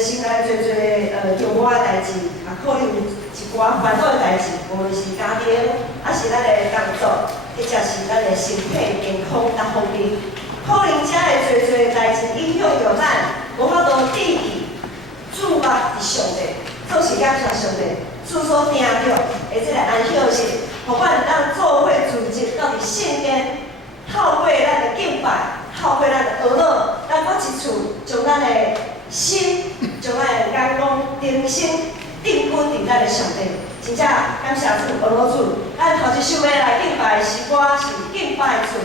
心内做中华的代志，啊，可能有一寡烦恼的代志，无论是家庭，还是咱的工作，或者是咱的身体健康各方面，可能遮的代志影响着咱，无法度抵御注目伫上帝，做是感谢上帝，主所定着的这个安息日，互阮当做伙聚集到伫圣殿，透过咱的敬拜，透过咱的学乐，咱搁一次将咱的心，将咱的眼光定睛定睛伫咱的上帝。真正感谢主，学乐主。咱头一首要来敬拜的诗歌是敬拜主。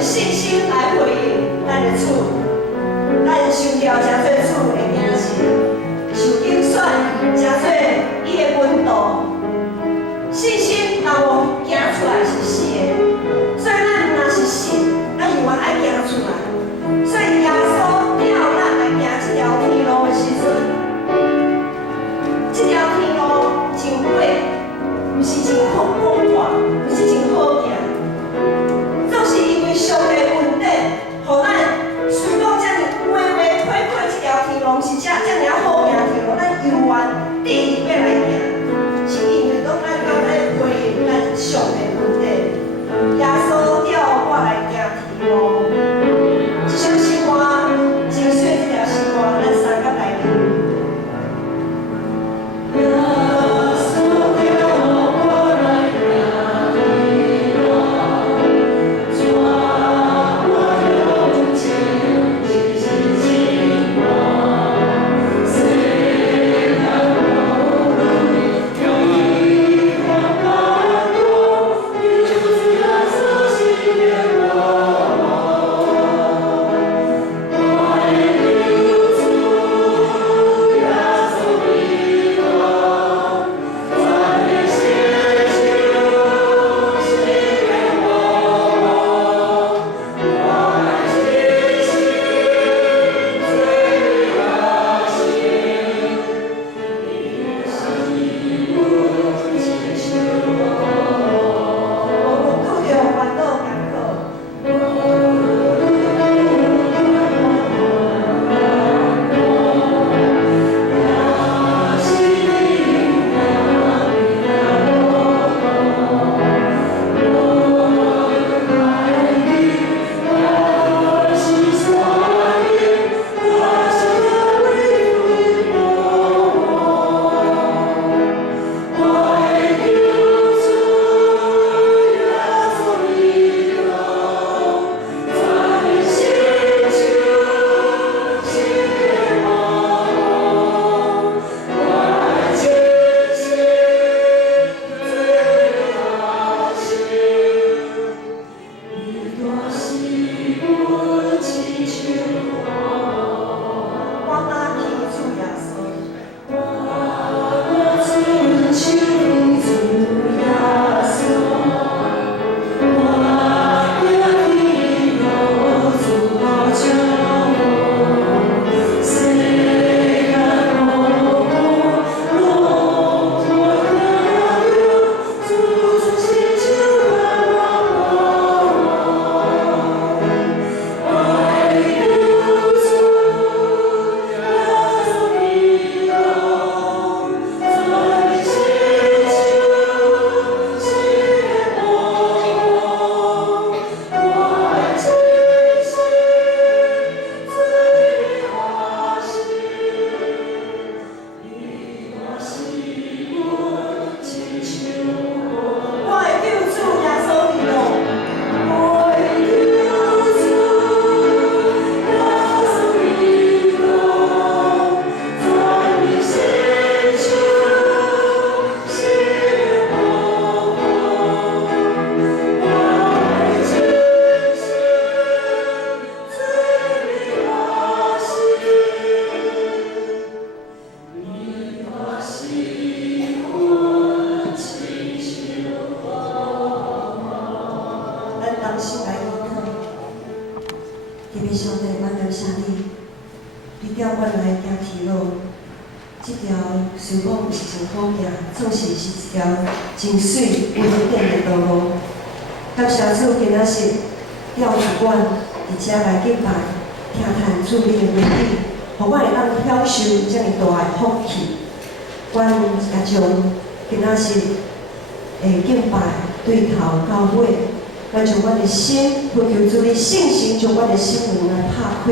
的信心来回应咱的主。咱想到真侪主的名是受拣选，真侪伊的温度，信心若无行出来是死的。所以咱若是信，咱永远爱行出来。所以耶稣叫咱来行这条天路的时阵，这条天路真窄，毋是真广阔，毋是真好行。总是因为上帝恩典，互咱虽讲遮尔弯弯曲曲这条天路，毋是遮尔好行天路，咱犹原第一要来行，是因为讲咱有咧回应咱上帝恩典。耶稣叫我来行天路，这首诗歌真水，这条诗歌咱三甲来念。真水稳定的道路，感谢主今仔日调住阮伫遮来敬拜，听谈主你的美意，互阮会当享受遮尔大的福气。阮也将今仔日的敬拜对头到尾，咱将阮的心呼求主你信心，将阮的心门来拍开，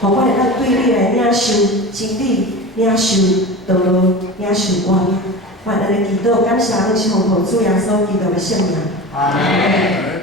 互阮会当对你来领受真理、领受道路、领受光明。我安尼祈祷，感谢，拢是奉主耶稣基督的圣名。阿门。